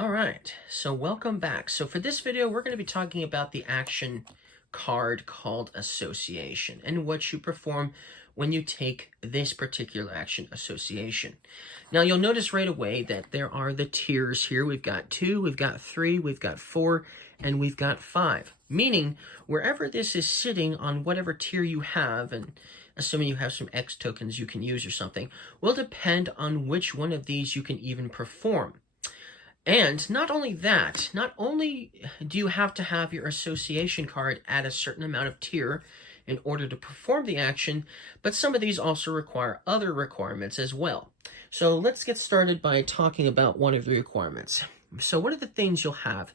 All right, so welcome back. So for this video, we're going to be talking about the action card called Association and what you perform when you take this particular action, Association. Now you'll notice right away that there are the tiers here. We've got 2, we've got 3, we've got 4, and we've got 5. Meaning wherever this is sitting on whatever tier you have, and assuming you have some X tokens you can use or something, will depend on which one of these you can even perform. And not only that, not only do you have to have your association card at a certain amount of tier in order to perform the action, but some of these also require other requirements as well. So let's get started by talking about one of the requirements. So one of the things you'll have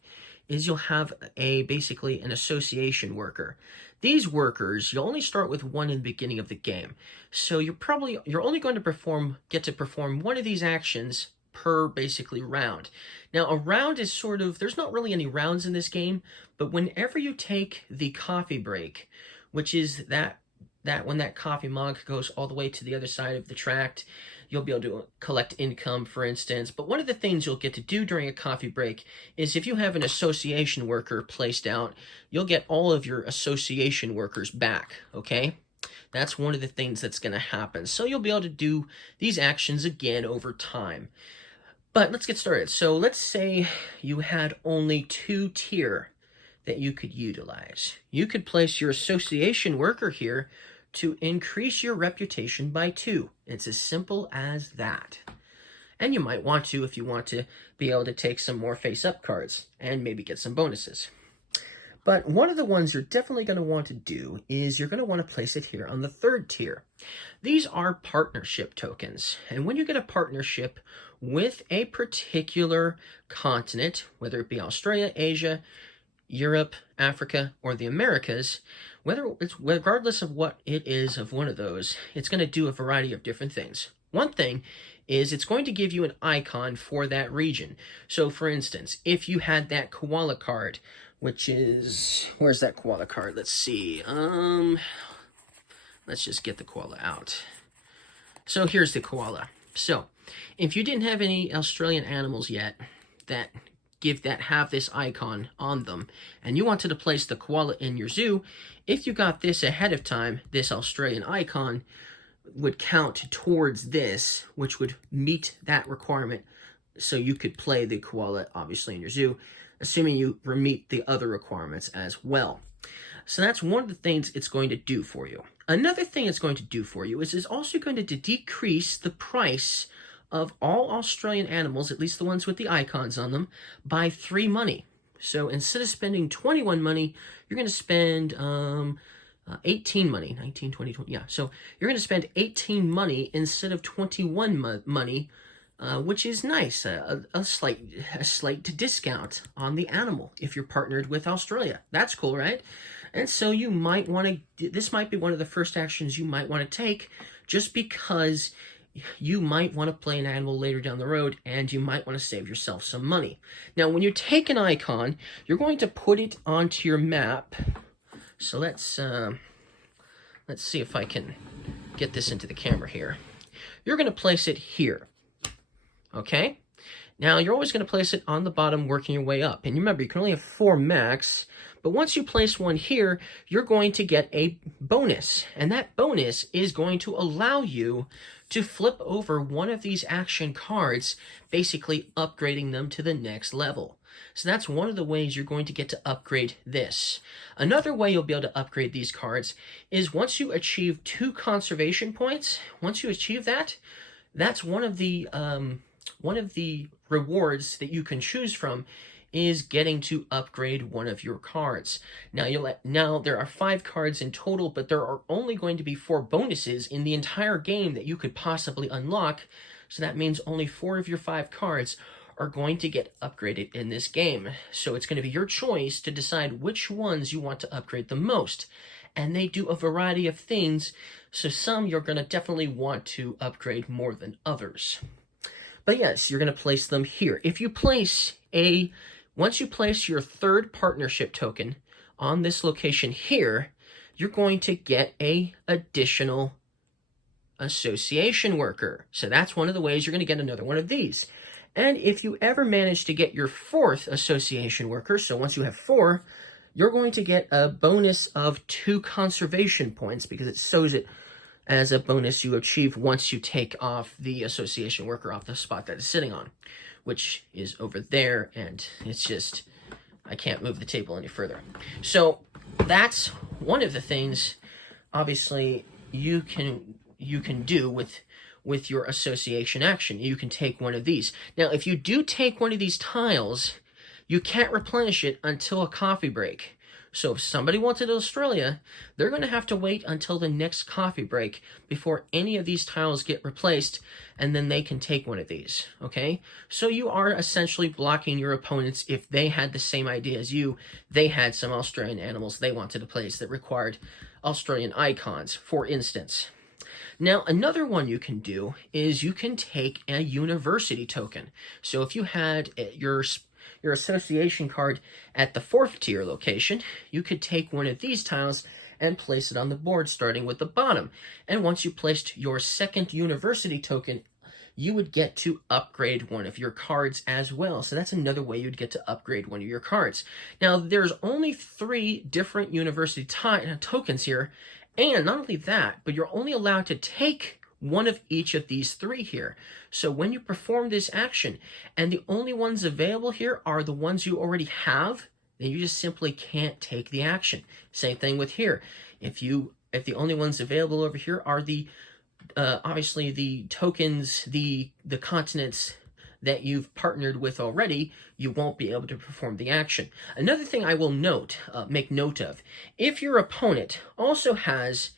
is you'll have basically an association worker. These workers, you'll only start with one in the beginning of the game. So you're only going to get to perform one of these actions per basically round. Now a round is there's not really any rounds in this game, but whenever you take the coffee break, which is that when that coffee mug goes all the way to the other side of the tract, you'll be able to collect income, for instance. But one of the things you'll get to do during a coffee break is if you have an association worker placed out, you'll get all of your association workers back, okay? That's one of the things that's going to happen. So you'll be able to do these actions again over time. But let's get started. So let's say you had only 2 tier that you could utilize. You could place your association worker here to increase your reputation by 2. It's as simple as that. And you might want to, if you want to be able to take some more face-up cards and maybe get some bonuses. But one of the ones you're definitely going to want to do is you're going to want to place it here on the 3rd tier. These are partnership tokens. And when you get a partnership with a particular continent, whether it be Australia, Asia, Europe, Africa, or the Americas, regardless of what it is of one of those, it's going to do a variety of different things. One thing is it's going to give you an icon for that region. So for instance, if you had that koala card, which is, where's that koala card? Let's see. Let's just get the koala out. So here's the koala. So if you didn't have any Australian animals yet that have this icon on them, and you wanted to place the koala in your zoo, if you got this ahead of time, this Australian icon would count towards this, which would meet that requirement, so you could play the koala, obviously, in your zoo, assuming you meet the other requirements as well. So that's one of the things it's going to do for you. Another thing it's going to do for you is also going to decrease the price of all Australian animals, at least the ones with the icons on them, by 3 money. So instead of spending 21 money, you're going to spend 18 money. 19, 20, 20, yeah. So you're going to spend 18 money instead of 21 money, which is nice, a slight discount on the animal if you're partnered with Australia. That's cool, right? And so you might want to, this might be one of the first actions you might want to take, just because you might want to play an animal later down the road, and you might want to save yourself some money. Now, when you take an icon, you're going to put it onto your map. So let's see if I can get this into the camera here. You're going to place it here. Okay? Now, you're always going to place it on the bottom, working your way up. And remember, you can only have 4 max, but once you place one here, you're going to get a bonus. And that bonus is going to allow you to flip over one of these action cards, basically upgrading them to the next level. So that's one of the ways you're going to get to upgrade this. Another way you'll be able to upgrade these cards is once you achieve 2 conservation points. Once you achieve that, that's one of the rewards that you can choose from, is getting to upgrade one of your cards. Now there are 5 cards in total, but there are only going to be 4 bonuses in the entire game that you could possibly unlock. So that means only 4 of your 5 cards are going to get upgraded in this game. So it's going to be your choice to decide which ones you want to upgrade the most. And they do a variety of things, so some you're going to definitely want to upgrade more than others. But yes, you're going to place them here. Once you place your 3rd partnership token on this location here, you're going to get a additional association worker. So that's one of the ways you're going to get another one of these. And if you ever manage to get your 4th association worker, so once you have 4, you're going to get a bonus of 2 conservation points, because it shows it as a bonus you achieve once you take off the association worker off the spot that it's sitting on, which is over there, and it's just, I can't move the table any further. So that's one of the things, obviously, you can do with your association action. You can take one of these. Now, if you do take one of these tiles, you can't replenish it until a coffee break. So if somebody wanted Australia, they're going to have to wait until the next coffee break before any of these tiles get replaced, and then they can take one of these, okay? So you are essentially blocking your opponents if they had the same idea as you. They had some Australian animals they wanted to place that required Australian icons, for instance. Now, another one you can do is you can take a university token. So if you had your association card at the 4th tier location, you could take one of these tiles and place it on the board, starting with the bottom. And once you placed your 2nd university token, you would get to upgrade one of your cards as well. So that's another way you'd get to upgrade one of your cards. Now, there's only 3 different university tokens here, and not only that, but you're only allowed to take one of each of these 3 here. So when you perform this action, and the only ones available here are the ones you already have, then you just simply can't take the action. Same thing with here. If the only ones available over here are the obviously the tokens, the continents that you've partnered with already, you won't be able to perform the action. Another thing I will make note of, if your opponent also has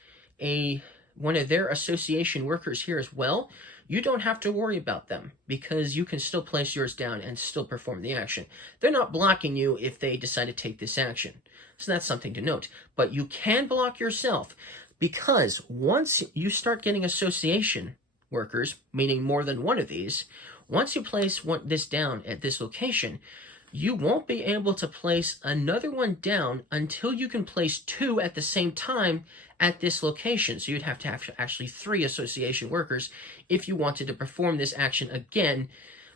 one of their association workers here as well, you don't have to worry about them, because you can still place yours down and still perform the action. They're not blocking you if they decide to take this action. So that's something to note. But you can block yourself, because once you start getting association workers, meaning more than one of these, once you place this down at this location, you won't be able to place another one down until you can place 2 at the same time at this location. So you'd have to have actually 3 association workers if you wanted to perform this action again.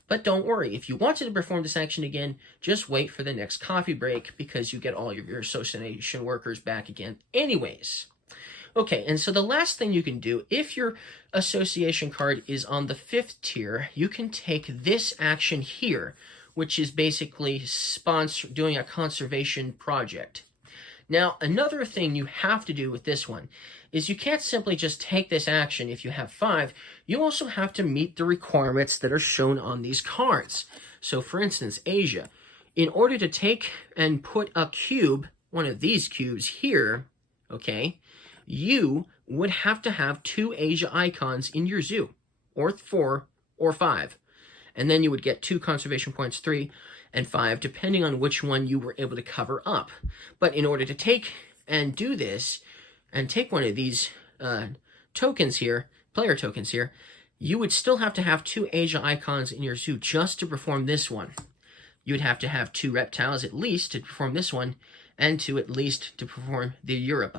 But don't worry, if you wanted to perform this action again, just wait for the next coffee break, because you get all of your association workers back again anyways. Okay, and so the last thing you can do, if your association card is on the 5th tier, you can take this action here, which is basically doing a conservation project. Now, another thing you have to do with this one is you can't simply just take this action if you have 5. You also have to meet the requirements that are shown on these cards. So, for instance, Asia. In order to take and put a cube, one of these cubes here, okay, you would have to have 2 Asia icons in your zoo, or 4 or 5. And then you would get 2 conservation points, 3 and 5, depending on which one you were able to cover up. But in order to take and do this, and take one of these tokens here, player tokens here, you would still have to have 2 Asia icons in your zoo just to perform this one. You would have to have 2 reptiles at least to perform this one, and 2 at least to perform the Europe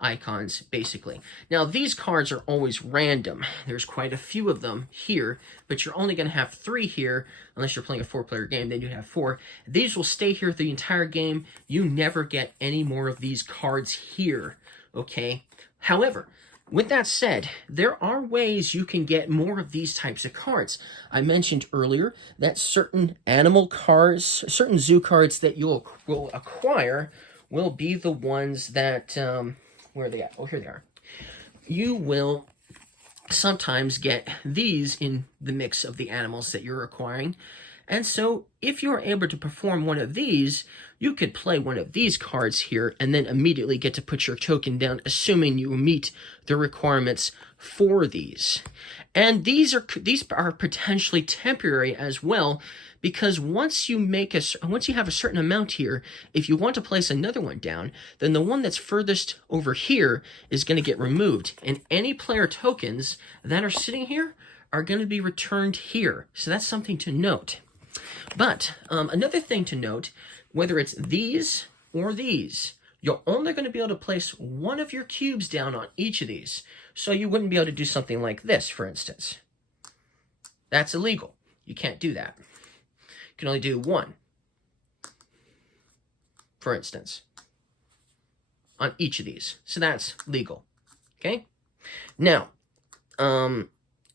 icons, basically. Now, these cards are always random. There's quite a few of them here, but you're only going to have 3 here, unless you're playing a 4-player game, then you have 4. These will stay here the entire game. You never get any more of these cards here, okay? However, with that said, there are ways you can get more of these types of cards. I mentioned earlier that certain animal cards, certain zoo cards that you will acquire will be the ones that, where are they at? Oh, here they are. You will sometimes get these in the mix of the animals that you're acquiring. And so if you're able to perform one of these, you could play one of these cards here and then immediately get to put your token down, assuming you meet the requirements for these. And these are potentially temporary as well, because once you have a certain amount here, if you want to place another one down, then the one that's furthest over here is going to get removed, and any player tokens that are sitting here are going to be returned here. So that's something to note. But another thing to note, whether it's these or these, you're only going to be able to place one of your cubes down on each of these. So you wouldn't be able to do something like this, for instance. That's illegal. You can't do that. You can only do one, for instance, on each of these. So that's legal. Okay? Now,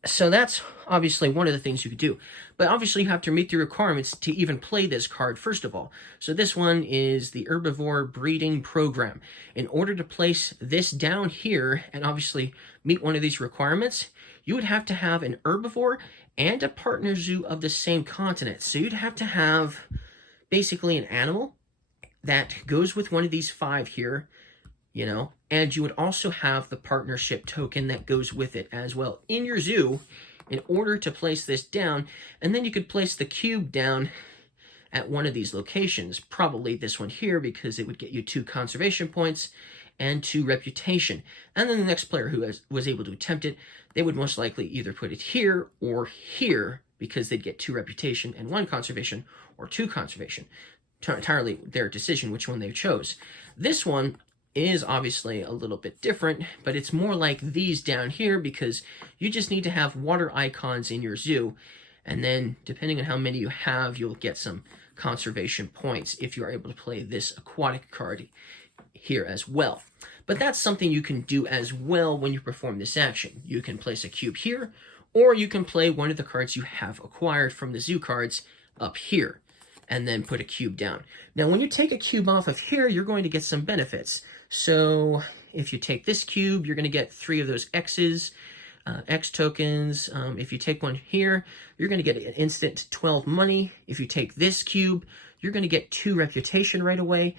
so that's obviously one of the things you could do. But obviously you have to meet the requirements to even play this card, first of all. So this one is the Herbivore Breeding Program. In order to place this down here and obviously meet one of these requirements, you would have to have an herbivore and a partner zoo of the same continent. So you'd have to have basically an animal that goes with one of these 5 here, you know, and you would also have the partnership token that goes with it as well in your zoo in order to place this down. And then you could place the cube down at one of these locations, probably this one here, because it would get you 2 conservation points and 2 reputation. And then the next player who was able to attempt it, they would most likely either put it here or here, because they'd get 2 reputation and 1 conservation, or 2 conservation. Entirely their decision which one they chose. This one is obviously a little bit different, but it's more like these down here, because you just need to have water icons in your zoo, and then depending on how many you have, you'll get some conservation points if you're able to play this aquatic card here as well. But that's something you can do as well when you perform this action. You can place a cube here, or you can play one of the cards you have acquired from the zoo cards up here, and then put a cube down. Now, when you take a cube off of here, you're going to get some benefits. So if you take this cube, you're going to get 3 of those X's, X tokens. If you take one here, you're going to get an instant 12 money. If you take this cube, you're going to get 2 reputation right away.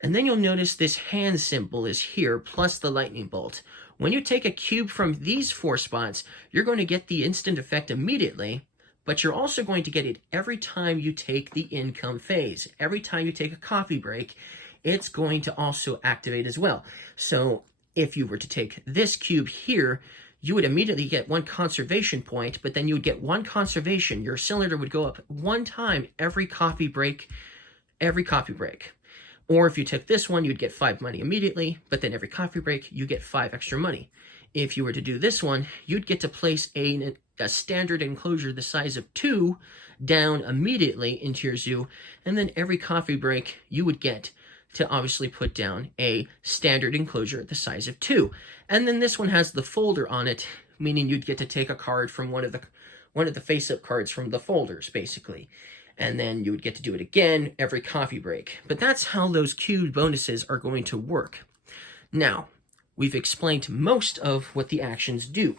And then you'll notice this hand symbol is here, plus the lightning bolt. When you take a cube from these 4 spots, you're going to get the instant effect immediately, but you're also going to get it every time you take the income phase. Every time you take a coffee break, it's going to also activate as well. So if you were to take this cube here, you would immediately get 1 conservation point, but then you would get 1 conservation. Your cylinder would go up 1 time every coffee break, Or if you took this one, you'd get 5 money immediately, but then every coffee break, you get 5 extra money. If you were to do this one, you'd get to place a standard enclosure the size of 2 down immediately into your zoo, and then every coffee break, you would get to obviously put down a standard enclosure the size of 2. And then this one has the folder on it, meaning you'd get to take a card from one of the face-up cards from the folders, basically. And then you would get to do it again every coffee break. But that's how those cube bonuses are going to work. Now, we've explained most of what the actions do.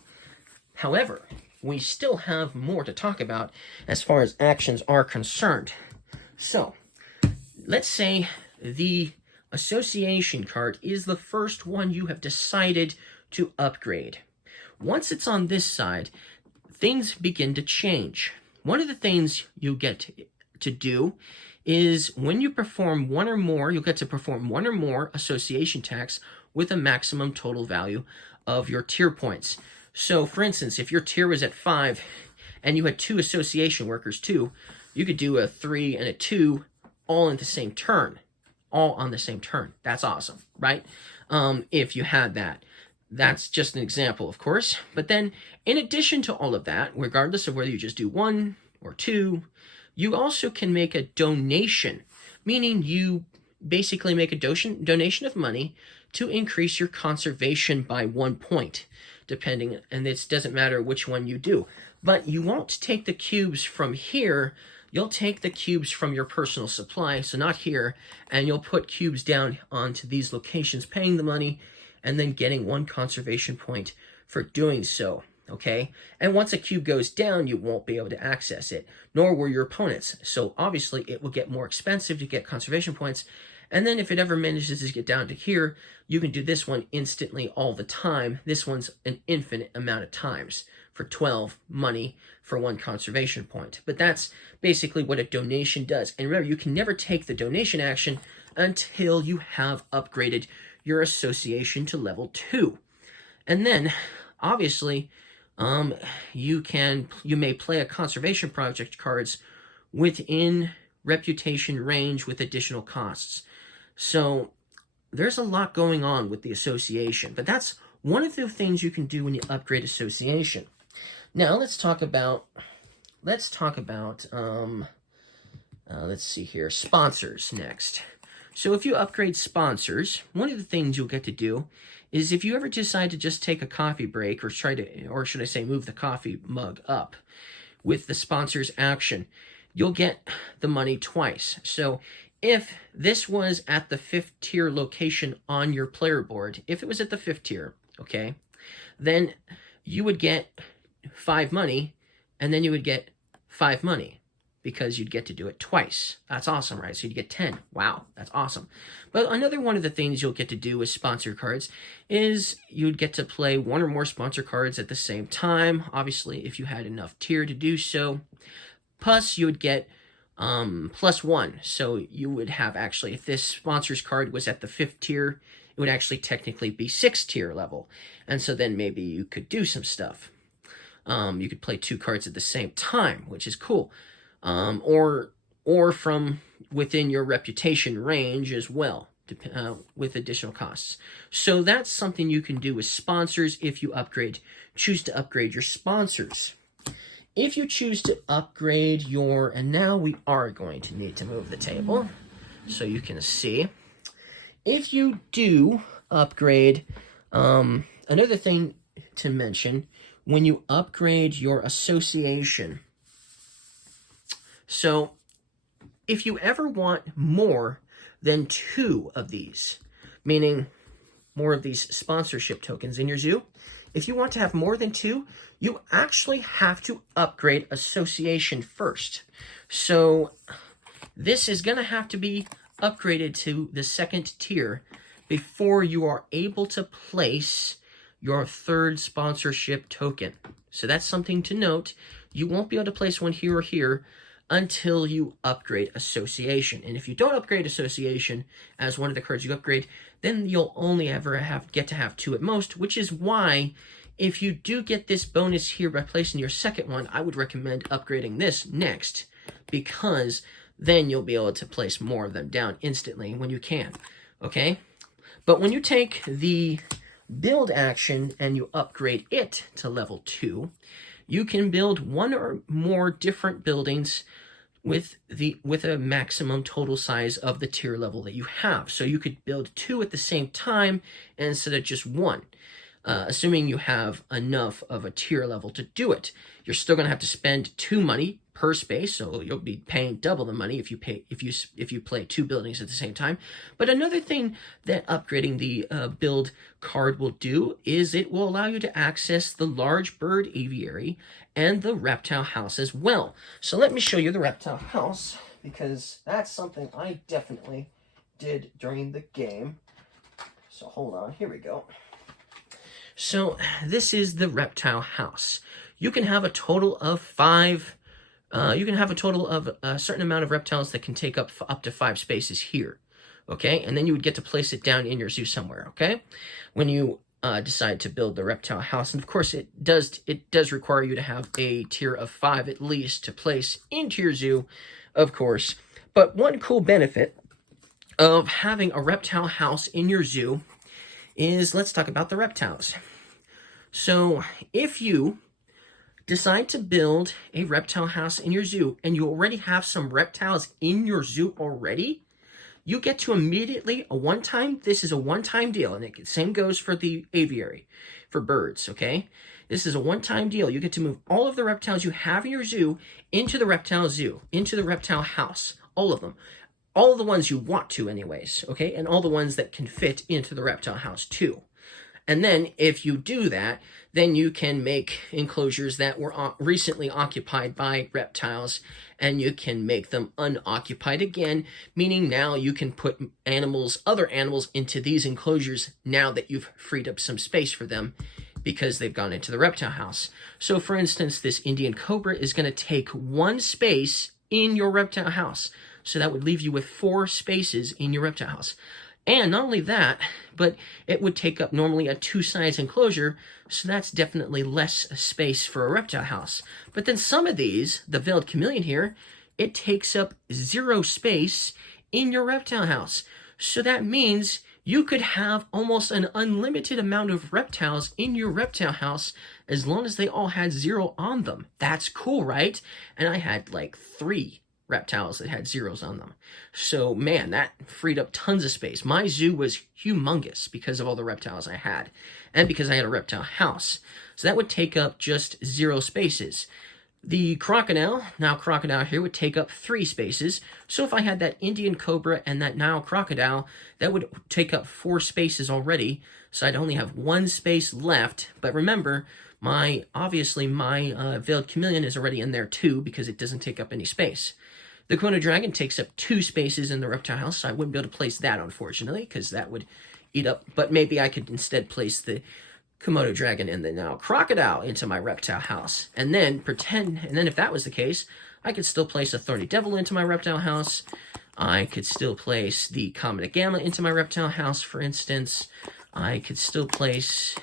However, we still have more to talk about as far as actions are concerned. So, let's say the association card is the first one you have decided to upgrade. Once it's on this side, things begin to change. One of the things you get to do is when you perform 1 or more, you'll get to perform 1 or more association tasks with a maximum total value of your tier points. So, for instance, if your tier was at 5 and you had 2 association workers too, you could do a 3 and a 2 all in the same turn. All on the same turn. That's awesome, right? If you had that. That's just an example, of course. But then, in addition to all of that, regardless of whether you just do 1 or 2, you also can make a donation, meaning you basically make a donation of money to increase your conservation by 1 point, depending, and this doesn't matter which one you do. But you won't take the cubes from here. You'll take the cubes from your personal supply, so not here, and you'll put cubes down onto these locations, paying the money, and then getting 1 conservation point for doing so, okay? And once a cube goes down, you won't be able to access it, nor will your opponents. So obviously, it will get more expensive to get conservation points, and then if it ever manages to get down to here, you can do this one instantly all the time. This one's an infinite amount of times for 12 money for 1 conservation point. But that's basically what a donation does. And remember, you can never take the donation action until you have upgraded your association to level 2. And then, obviously, you may play a conservation project cards within reputation range with additional costs. So there's a lot going on with the association, but that's one of the things you can do when you upgrade association. Now let's talk about let's talk about, let's see here, sponsors next. So if you upgrade sponsors, one of the things you'll get to do is if you ever decide to just take a coffee break or or should I say move the coffee mug up with the sponsors action, you'll get the money twice. So if this was at the 5th tier location on your player board, if it was at the 5th tier, okay, then you would get 5 money, and then you would get 5 money because you'd get to do it twice. That's awesome, right? So you'd get 10. Wow, that's awesome. But another one of the things you'll get to do with sponsor cards is you'd get to play one or more sponsor cards at the same time, obviously, if you had enough tier to do so. Plus, you would get +1. So you would have actually, if this sponsor's card was at the 5th tier, it would actually technically be 6th tier level. And so then maybe you could do some stuff. You could play 2 cards at the same time, which is cool. Or from within your reputation range as well, with additional costs. So that's something you can do with sponsors if you choose to upgrade your sponsors. If you choose to upgrade your, and now we are going to need to move the table so you can see. If you do upgrade, another thing to mention, when you upgrade your association. So if you ever want more than 2 of these, meaning more of these sponsorship tokens in your zoo, if you want to have more than 2, you actually have to upgrade association first. So this is going to have to be upgraded to the 2nd tier before you are able to place your 3rd sponsorship token. So that's something to note. You won't be able to place one here or here until you upgrade association. And if you don't upgrade association as one of the cards you upgrade, then you'll only ever get to have 2 at most, which is why if you do get this bonus here by placing your 2nd one, I would recommend upgrading this next, because then you'll be able to place more of them down instantly when you can, okay? But when you take the build action and you upgrade it to level 2, you can build 1 or more different buildings with a maximum total size of the tier level that you have. So you could build 2 at the same time instead of just 1, assuming you have enough of a tier level to do it. You're still going to have to spend 2 money per space, so you'll be paying double the money if you play 2 buildings at the same time. But another thing that upgrading the build card will do is it will allow you to access the large bird aviary and the reptile house as well. So let me show you the reptile house, because that's something I definitely did during the game. So hold on, here we go. So this is the reptile house. You can have a total of 5. You can have a total of a certain amount of reptiles that can take up to 5 spaces here, okay? And then you would get to place it down in your zoo somewhere, okay? When you decide to build the reptile house, and of course it does require you to have a tier of 5 at least to place into your zoo, of course. But one cool benefit of having a reptile house in your zoo is, let's talk about the reptiles. So if you decide to build a reptile house in your zoo and you already have some reptiles in your zoo already, you get to immediately this is a one-time deal, and the same goes for the aviary for birds, okay? This is a one-time deal. You get to move all of the reptiles you have in your zoo into the reptile zoo, into the reptile house, all of them. All of the ones you want to anyways, okay? And all the ones that can fit into the reptile house too. And then if you do that, then you can make enclosures that were recently occupied by reptiles, and you can make them unoccupied again, meaning now you can put other animals into these enclosures now that you've freed up some space for them because they've gone into the reptile house. So for instance, this Indian cobra is going to take 1 space in your reptile house. So that would leave you with 4 spaces in your reptile house. And not only that, but it would take up normally a 2-size enclosure, so that's definitely less space for a reptile house. But then some of these, the veiled chameleon here, it takes up 0 space in your reptile house. So that means you could have almost an unlimited amount of reptiles in your reptile house as long as they all had 0 on them. That's cool, right? And I had like 3 reptiles that had 0s on them. So man, that freed up tons of space. My zoo was humongous because of all the reptiles I had, and because I had a reptile house. So that would take up just 0 spaces. The crocodile, Nile crocodile here, would take up 3 spaces. So if I had that Indian cobra and that Nile crocodile, that would take up 4 spaces already. So I'd only have 1 space left. But remember, obviously my veiled chameleon is already in there too, because it doesn't take up any space. The Komodo dragon takes up 2 spaces in the reptile house, so I wouldn't be able to place that, unfortunately, because that would eat up. But maybe I could instead place the Komodo dragon and the Nile crocodile into my reptile house, and then if that was the case, I could still place a thorny devil into my reptile house. I could still place the comet gamma into my reptile house, for instance. I could still place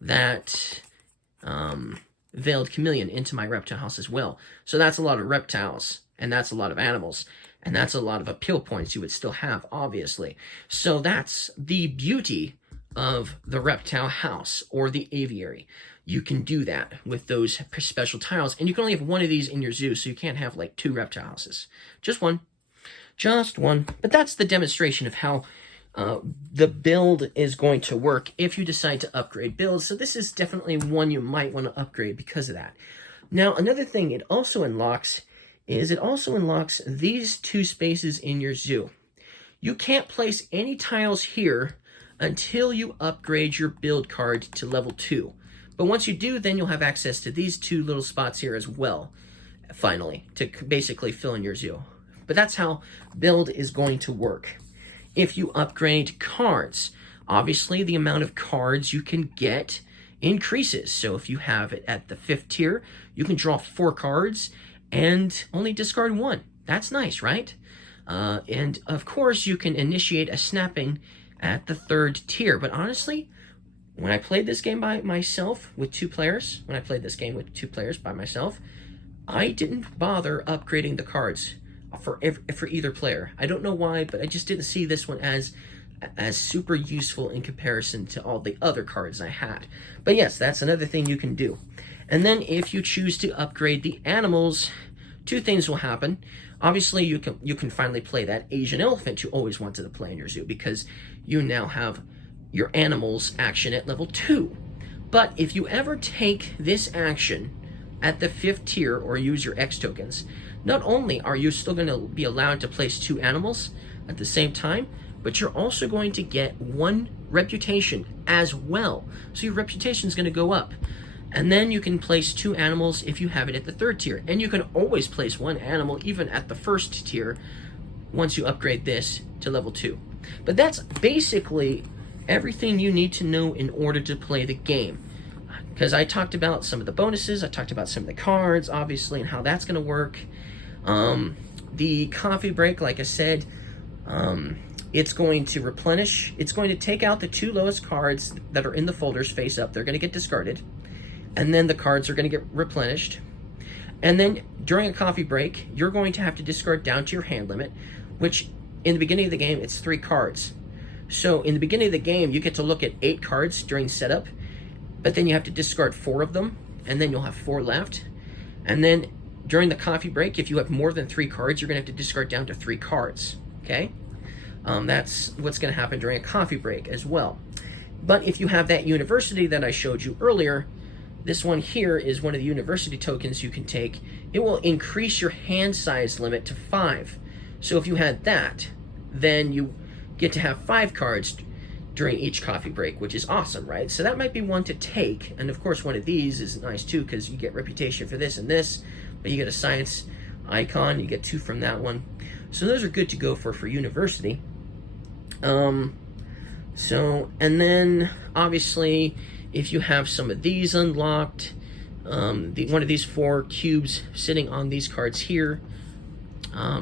that veiled chameleon into my reptile house as well. So that's a lot of reptiles, and that's a lot of animals, and that's a lot of appeal points you would still have, obviously. So that's the beauty of the reptile house or the aviary. You can do that with those special tiles, and you can only have 1 of these in your zoo, so you can't have like 2 reptile houses. Just one. But that's the demonstration of how the build is going to work if you decide to upgrade builds. So this is definitely one you might want to upgrade because of that. Now, another thing it also unlocks is these 2 spaces in your zoo. You can't place any tiles here until you upgrade your build card to level 2. But once you do, then you'll have access to these 2 little spots here as well, finally, to basically fill in your zoo. But that's how build is going to work. If you upgrade cards, obviously the amount of cards you can get increases. So if you have it at the 5th tier, you can draw 4 cards and only discard 1. That's nice, right? And of course, you can initiate a snapping at the 3rd tier. But honestly, when I played this game by myself with 2 players, by myself, I didn't bother upgrading the cards for either player. I don't know why, but I just didn't see this one as super useful in comparison to all the other cards I had. But yes, that's another thing you can do. And then if you choose to upgrade the animals, 2 things will happen. Obviously, you can finally play that Asian elephant you always wanted to play in your zoo, because you now have your animals action at level 2. But if you ever take this action at the 5th tier or use your X tokens, not only are you still going to be allowed to place 2 animals at the same time, but you're also going to get 1 reputation as well. So your reputation is going to go up. And then you can place 2 animals if you have it at the 3rd tier. And you can always place 1 animal even at the 1st tier once you upgrade this to level 2. But that's basically everything you need to know in order to play the game. Because I talked about some of the bonuses, I talked about some of the cards, obviously, and how that's going to work. The coffee break, like I said, it's going to replenish. It's going to take out the 2 lowest cards that are in the folders face up. They're going to get discarded. And then the cards are going to get replenished. And then during a coffee break, you're going to have to discard down to your hand limit, which in the beginning of the game, it's 3 cards. So in the beginning of the game, you get to look at 8 cards during setup, but then you have to discard 4 of them, and then you'll have 4 left. And then during the coffee break, if you have more than 3 cards, you're going to have to discard down to 3 cards, okay? That's what's going to happen during a coffee break as well. But if you have that university that I showed you earlier, this one here is one of the university tokens you can take. It will increase your hand size limit to 5. So if you had that, then you get to have 5 cards during each coffee break, which is awesome, right? So that might be one to take. And of course, one of these is nice too, because you get reputation for this and this, but you get a science icon, you get 2 from that one. So those are good to go for university. And then obviously, if you have some of these unlocked, one of these 4 cubes sitting on these cards here,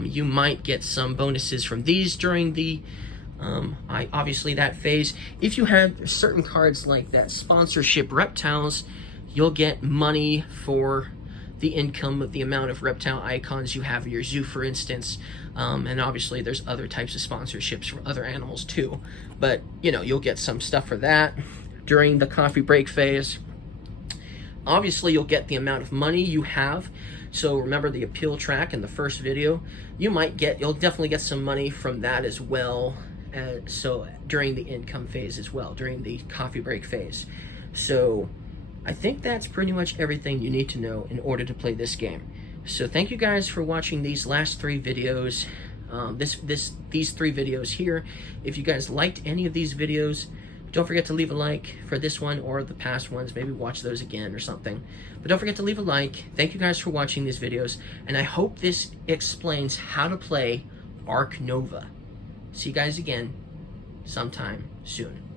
you might get some bonuses from these during the obviously that phase. If you have certain cards like that sponsorship reptiles, you'll get money for the income of the amount of reptile icons you have in your zoo, for instance. And obviously there's other types of sponsorships for other animals too. But, you know, you'll get some stuff for that during the coffee break phase. Obviously, you'll get the amount of money you have. So remember the appeal track in the first video. You'll definitely get some money from that as well. So during the income phase as well, during the coffee break phase. So I think that's pretty much everything you need to know in order to play this game. So thank you guys for watching these last 3 videos. These 3 videos here. If you guys liked any of these videos, don't forget to leave a like for this one or the past ones. Maybe watch those again or something. But don't forget to leave a like. Thank you guys for watching these videos. And I hope this explains how to play Ark Nova. See you guys again sometime soon.